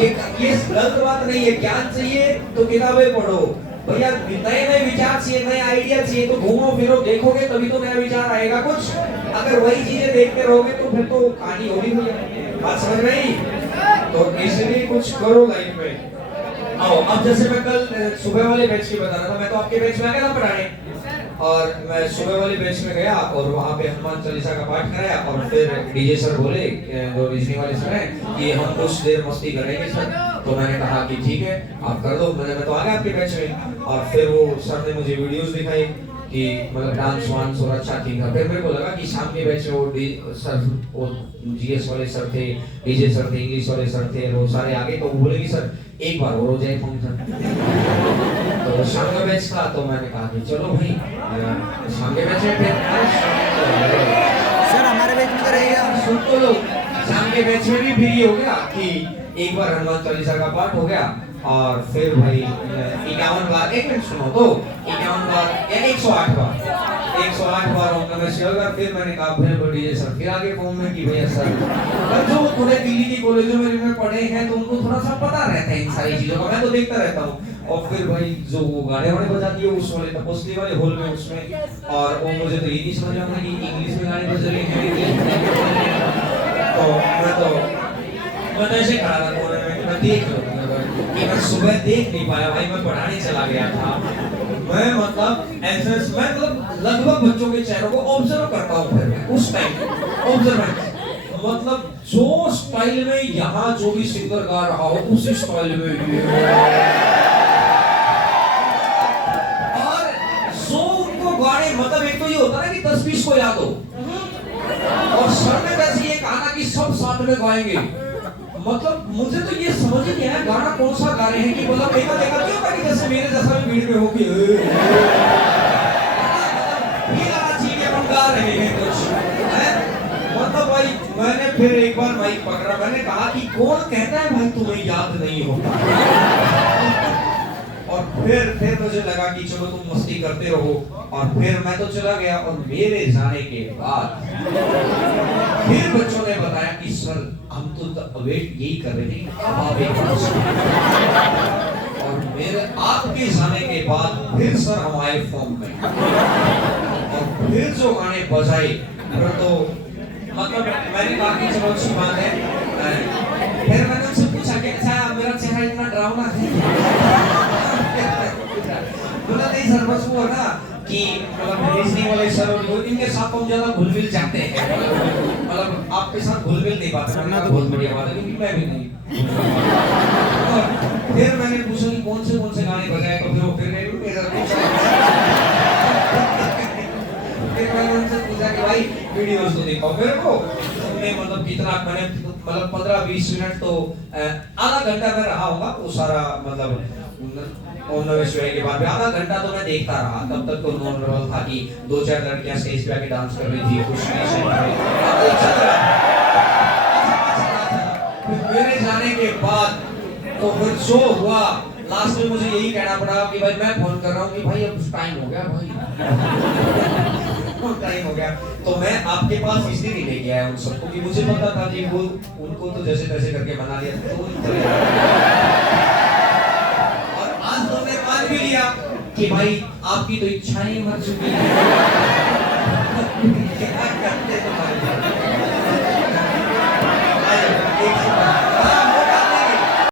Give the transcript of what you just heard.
ये ये गलत बात नहीं है। ज्ञान चाहिए तो किताबें पढ़ो भैया, नए नए विचार चाहिए, नए आइडिया चाहिए तो घूमो फिरो, देखोगे तभी तो नया विचार आएगा कुछ। अगर वही चीजें देखते रहोगे तो फिर तो कहानी होगी भैया, बात समझ में आई? तो इसलिए कुछ करो लाइफ में। आओ अब जैसे मैं कल सुबह वाले बैच की बता रहा था, मैं तो आपके बैच में आ गया था पढ़ाने, और मैं सुबह वाले बैच में गया और वहाँ पे हनुमान चालीसा का पाठ कराया, और फिर डीजे सर बोले, जो रीजनिंग वाले सर हैं, कि हम कुछ देर मस्ती करेंगे सर। तो मैंने कहा कि ठीक है आप कर दो, मैं तो आ गया आपके बैच में। और फिर वो सर ने मुझे वीडियोस दिखाई कि मतलब डांस वांस और अच्छा ठीक था। फिर मेरे को लगा कि शाम के बैच में वो सर, वो जीएस वाले सर थे, डीजे सर थे, इंग्लिश वाले सर थे, वो सारे आगे, तो वो बोले कि सर एक बार और हो जाए फंक्शन। तो शाम का बैच था, तो मैंने कहा कि चलो भाई शाम के बैच में सर हमारे बैच में तो रहेगा। सुन तो लो, शाम के बैच में भी फिर ये हो गया कि एक बार हनुमान चालीसा का पाठ हो गया, और फिर भाई 51 बार, एक मिनट सुनो, तो 51 बार या 108 बार ओम नमः शिवाय का। फिर मैंने कहा फिर डीजे सर फिर आगे फॉर्म में कि भैया सर, और जो थोड़े दिल्ली के कॉलेजों में पढ़े हैं तो उनको थोड़ा सा पता रहता है इन सारी चीजों का, मैं तो देखता रहता हूँ। और फिर भाई जो वो गाने वाने बजाती है उस वाले तपस्वी वाले हॉल में उसमें, और वो मुझे तो ये नहीं समझ आया कि इंग्लिश में गाने बज रहे हैं। तो मैं तो ऐसे खड़ा था कोने में, मैं देख लूं, कि मैं सुबह देख नहीं पाया भाई, मैं पढ़ाने चला गया था। मैं मतलब ऐसे मैं मतलब लगभग बच्चों के चेहरों को ऑब्जर्व करता हूँ, फिर उस टाइम ऑब्जर्वेंस, मतलब जो स्टाइल में यहाँ जो भी सिंगर गा रहा हो उसी स्टाइल में ये, और जो उनको गाने, मतलब एक तो ये होता है कि 10-20 को याद हो, और सर ने वैसे ये कहा ना कि सब साथ में गाएंगे। मतलब मुझे तो ये समझ ही नहीं आया गाना कौन सा गा रहे हैं, कि मतलब देखा क्यों होता कि जैसे मेरे जैसा भी भीड़ में हो कि ये गाना चाहिए हम गा रहे हैं कुछ है। मतलब भाई मैंने फिर एक बार माइक पकड़ा, मैंने कहा कि कौन कहता है भाई तुम्हें याद नहीं होता। और फिर मुझे लगा कि चलो तुम मस्ती करते रहो, और फिर मैं तो चला गया। और मेरे जाने के बाद फिर बच्चों ने बताया कि सर हम तो वेट यही कर रहे थे अब आप एक बार और मेरे आपके जाने के बाद फिर सर हम आए फॉर्म में, और फिर जो गाने बजाए फिर तो मतलब मैंने कहा कि चलो अच्छी बात है। फिर मैंने उनसे पूछा कि अच्छा मेरा चेहरा इतना डरावना है? बोला नहीं सर, बस वो है ना कि मतलब रीजनिंग वाले सर और इनके साथ हम ज्यादा घुल मिल जाते हैं, मतलब आपके साथ घुल मिल नहीं पाते। मैंने कहा बहुत बढ़िया बात है, क्योंकि मैं भी नहीं। फिर मैंने पूछा कि कौन से गाने बजाए, तो फिर वो फिर मैंने उनसे पूछा कि भाई वीडियोस तो दिखाओ मेरे को, तुमने मतलब कितना, मैंने मतलब 15-20 मिनट तो आधा घंटा मैं रहा होगा वो सारा, मतलब ओम नमः शिवाय के बाद आधा घंटा तो मैं देखता रहा। तब तक तो नॉर्मल था कि 2-4 लड़कियां स्टेज पे आके डांस कर रही थी, कुछ नहीं मेरे जाने के बाद तो फिर जो हुआ लास्ट में मुझे यही कहना पड़ा कि भाई मैं फोन कर रहा हूँ कि भाई अब टाइम हो गया भाई, टाइम हो गया। तो मैं आपके पास इसलिए नहीं लेके आया उन सबको कि मुझे पता था कि वो उनको तो जैसे तैसे करके मना लिया, और आज तो मैं मान भी लिया कि भाई आपकी तो इच्छाएं मर चुकी हैं। क्या करते तुम्हारे